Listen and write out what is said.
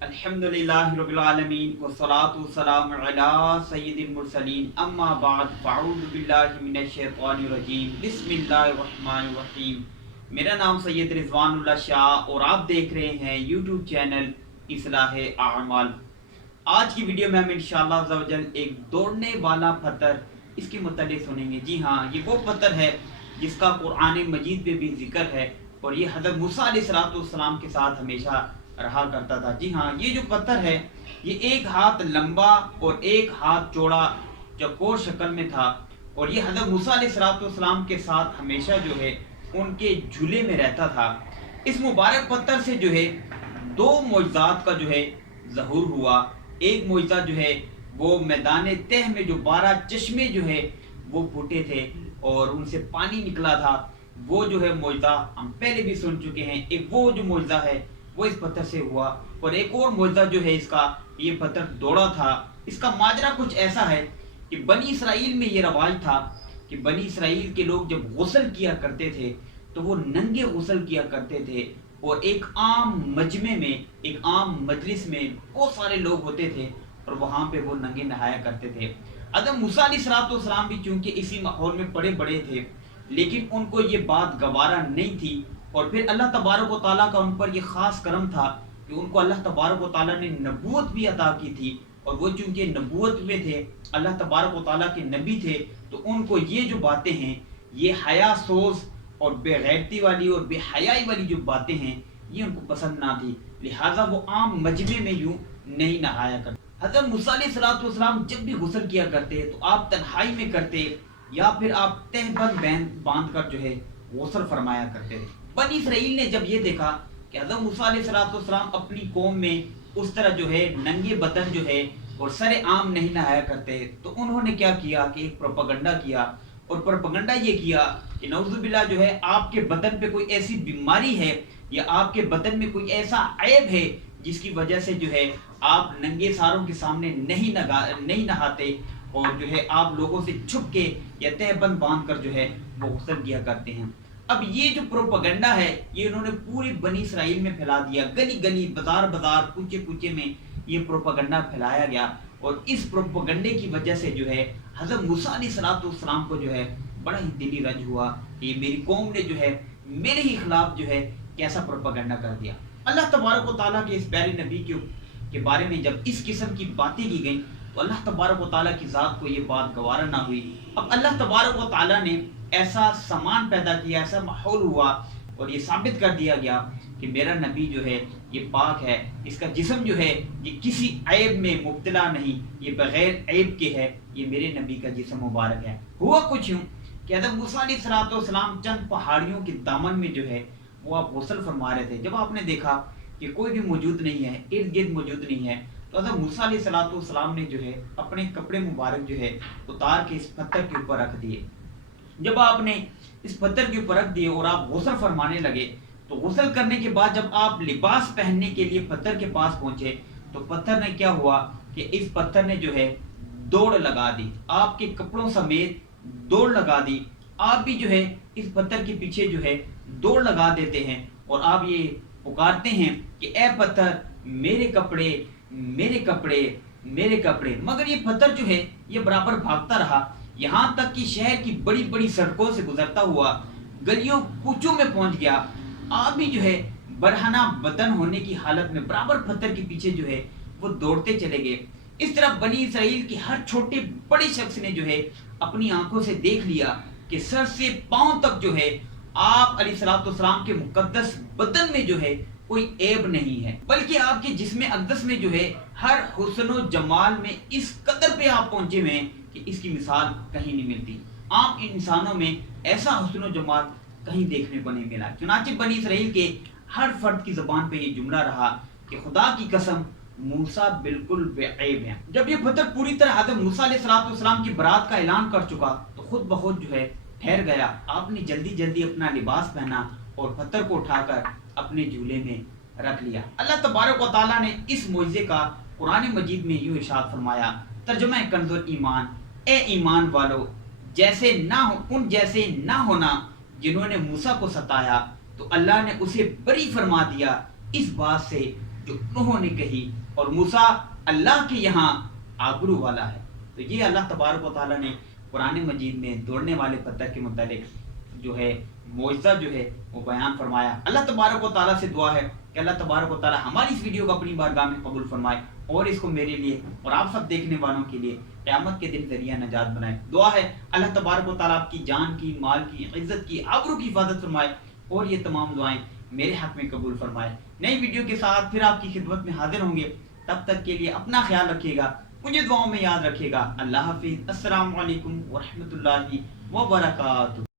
الحمدللہ رب العالمین والصلاة والسلام علی سید المرسلین اما بعد فاعوذ باللہ من الشیطان الرجیم بسم اللہ الرحمن الرحیم۔ میرا نام سید رضوان اللہ شاہ اور آپ دیکھ رہے ہیں یوٹیوب چینل اصلاح اعمال۔ آج کی ویڈیو میں ہم انشاءاللہ عز و جل ایک دوڑنے والا پتھر اس کے متعلق سنیں گے۔ جی ہاں، یہ وہ پتھر ہے جس کا قرآن مجید میں بھی ذکر ہے اور یہ حضرت موسیٰ علیہ السلام کے ساتھ ہمیشہ رہا کرتا تھا۔ جی ہاں، یہ جو پتھر ہے یہ ایک ہاتھ لمبا اور ایک ہاتھ چوڑا چوکور شکل میں تھا اور یہ حضرت موسیٰ علیہ السلام کے ساتھ ہمیشہ جو ہے ان کے جھولے میں رہتا تھا۔ اس مبارک پتھر سے جو ہے دو معجزات کا جو ہے ظہور ہوا۔ ایک معجزہ جو ہے وہ میدان تہ میں جو 12 چشمے جو ہے وہ پھوٹے تھے اور ان سے پانی نکلا تھا، وہ جو ہے معجزہ ہم پہلے بھی سن چکے ہیں۔ ایک وہ جو معجزہ ہے وہ اس پتھر سے ہوا اور ایک اور معجزہ جو ہے اس کا، یہ پتھر دوڑا تھا۔ اس کا ماجرا کچھ ایسا ہے کہ بنی اسرائیل میں یہ رواج تھا کہ بنی اسرائیل کے لوگ جب غسل کیا کرتے تھے تو وہ ننگے غسل کیا کرتے تھے اور ایک عام مجمع میں، ایک عام مجلس میں بہت سارے لوگ ہوتے تھے اور وہاں پہ وہ ننگے نہایا کرتے تھے۔ حضرت موسیٰ علیہ السلام بھی چونکہ اسی ماحول میں پڑے بڑے تھے لیکن ان کو یہ بات گوارا نہیں تھی اور پھر اللہ تبارک و تعالیٰ کا ان پر یہ خاص کرم تھا کہ ان کو اللہ تبارک و تعالیٰ نے نبوت بھی عطا کی تھی اور وہ چونکہ نبوت میں تھے، اللہ تبارک و تعالیٰ کے نبی تھے، تو ان کو یہ جو باتیں ہیں، یہ حیا سوز اور بے غیرتی والی اور بے حیائی والی جو باتیں ہیں یہ ان کو پسند نہ تھی، لہٰذا وہ عام مجمع میں یوں نہیں نہایا کرتے۔ حضرت موسیٰ علیہ السلام جب بھی غسل کیا کرتے تو آپ تنہائی میں کرتے یا پھر آپ تہ بند باندھ کر جو ہے غسل فرمایا کرتے تھے۔ بنی اسرائیل نے جب یہ دیکھا کہ حضرت موسیٰ علیہ السلام اپنی قوم میں اس طرح جو ہے ننگے بدن جو ہے اور سر عام نہیں نہایا کرتے، تو انہوں نے کیا کیا کہ ایک پروپیگنڈا کیا اور پروپیگنڈا یہ کیا کہ نعوذ باللہ جو ہے آپ کے بدن پہ کوئی ایسی بیماری ہے یا آپ کے بدن میں کوئی ایسا عیب ہے جس کی وجہ سے جو ہے آپ ننگے ساروں کے سامنے نہیں نہاتے اور جو ہے آپ لوگوں سے چھپ کے یا تہ بند باندھ کر جو ہے وہ غسل کیا کرتے ہیں۔ اب یہ جو پروپیگنڈا ہے یہ انہوں نے پوری بنی اسرائیل میں پھیلا دیا، گلی گلی بازار بازار کوچے کوچے میں یہ پروپیگنڈا پھیلایا گیا اور اس پروپیگنڈے کی وجہ سے جو ہے حضرت موسیٰ علیہ السلام کو جو ہے بڑا ہی دلی رنج ہوا کہ یہ میری قوم نے جو ہے میرے ہی خلاف جو ہے کیسا پروپیگنڈا کر دیا۔ اللہ تبارک و تعالیٰ کے اس پیارے نبی کے بارے میں جب اس قسم کی باتیں کی گئیں تو اللہ تبارک و تعالیٰ کی ذات کو یہ بات گوارا نہ ہوئی۔ اب اللہ تبارک و تعالیٰ نے ایسا سامان پیدا کیا، ایسا ماحول ہوا اور یہ ثابت کر دیا گیا کہ میرا نبی جو ہے یہ پاک ہے، اس کا جسم جو ہے یہ کسی عیب میں مبتلا نہیں، یہ بغیر عیب کے ہے، یہ میرے نبی کا جسم مبارک ہے۔ ہوا کچھ یوں کہ حضرت موسیٰ علیہ السلام چند پہاڑیوں کے دامن میں جو ہے وہ آپ غسل فرما رہے تھے۔ جب آپ نے دیکھا کہ کوئی بھی موجود نہیں ہے، ارد گرد موجود نہیں ہے، تو حضرت موسیٰ علیہ السلام نے جو ہے اپنے کپڑے مبارک جو ہے اتار کے اس پتھر کے اوپر رکھ دیے۔ جب آپ نے اس پتھر کے اوپر رکھ دیے اور آپ غسل فرمانے لگے تو غسل کرنے کے بعد جب آپ لباس پہننے کے لیے پتھر کے پاس پہنچے تو پتھر نے کیا ہوا کہ اس پتھر نے جو ہے دوڑ لگا دی، آپ کے کپڑوں سمیت دوڑ لگا دی۔ آپ بھی جو ہے اس پتھر کے پیچھے جو ہے دوڑ لگا دیتے ہیں اور آپ یہ پکارتے ہیں کہ اے پتھر میرے کپڑے میرے کپڑے میرے کپڑے، مگر یہ پتھر جو ہے یہ برابر بھاگتا رہا، یہاں تک کہ شہر کی بڑی بڑی سڑکوں سے گزرتا ہوا گلیوں کوچوں میں پہنچ گیا۔ آپ بھی جو ہے برہنہ بدن ہونے کی حالت میں برابر پتھر کے پیچھے جو ہے وہ دوڑتے چلے گئے۔ اس طرح بنی اسرائیل کی ہر چھوٹے بڑے شخص نے جو ہے اپنی آنکھوں سے دیکھ لیا کہ سر سے پاؤں تک جو ہے آپ علیہ السلام کے مقدس بدن میں جو ہے کوئی عیب نہیں ہے، بلکہ آپ کے جسم اقدس میں جو ہے ہر حسن و جمال میں اس قدر پہ آپ پہنچے ہوئے ہیں کہ اس کی مثال کہیں نہیں ملتی۔ عام انسانوں میں ایسا حسن و جمال کہیں دیکھنے کو نہیں ملا۔ چنانچہ بنی اسرائیل کے ہر فرد کی زبان پہ یہ جملہ رہا کہ خدا کی قسم موسیٰ بالکل بے عیب ہیں۔ جب یہ پتھر پوری طرح حضرت موسیٰ علیہ السلام کی برات کا اعلان کر چکا تو خود بخود جو ہے ٹھہر گیا۔ آپ نے جلدی جلدی اپنا لباس پہنا اور پتھر کو اٹھا کر اپنے جھولے میں رکھ لیا۔ اللہ تبارک و تعالیٰ نے اس معجزے کا قرآن مجید میں یوں ارشاد فرمایا، ترجمہ کنز ایمان، اے ایمان والو جیسے نہ ہو ان جیسے نہ ہونا جنہوں نے موسیٰ کو ستایا تو اللہ نے اسے بری فرما دیا اس بات سے جو انہوں نے کہی، اور موسیٰ اللہ کے یہاں آبرو والا ہے۔ تو یہ اللہ تبارک و تعالیٰ نے قرآن مجید میں دوڑنے والے پتھر کے متعلق جو ہے معجزہ جو ہے وہ بیان فرمایا۔ اللہ تبارک و تعالیٰ سے دعا ہے کہ اللہ تبارک و تعالیٰ ہماری اس ویڈیو کو اپنی بارگاہ میں قبول فرمائے، اور اس کو میرے لیے اور آپ سب دیکھنے والوں کے لیے قیامت کے دن ذریعہ نجات بنائے۔ دعا ہے اللہ تبارک و تعالیٰ آپ کی جان کی، مال کی، عزت کی، آبرو کی حفاظت فرمائے، اور یہ تمام دعائیں میرے حق میں قبول فرمائے۔ نئی ویڈیو کے ساتھ پھر آپ کی خدمت میں حاضر ہوں گے، تب تک کے لیے اپنا خیال رکھیے گا، مجھے دعاؤں میں یاد رکھیے گا۔ اللہ حافظ، السلام علیکم ورحمۃ اللہ وبرکاتہ۔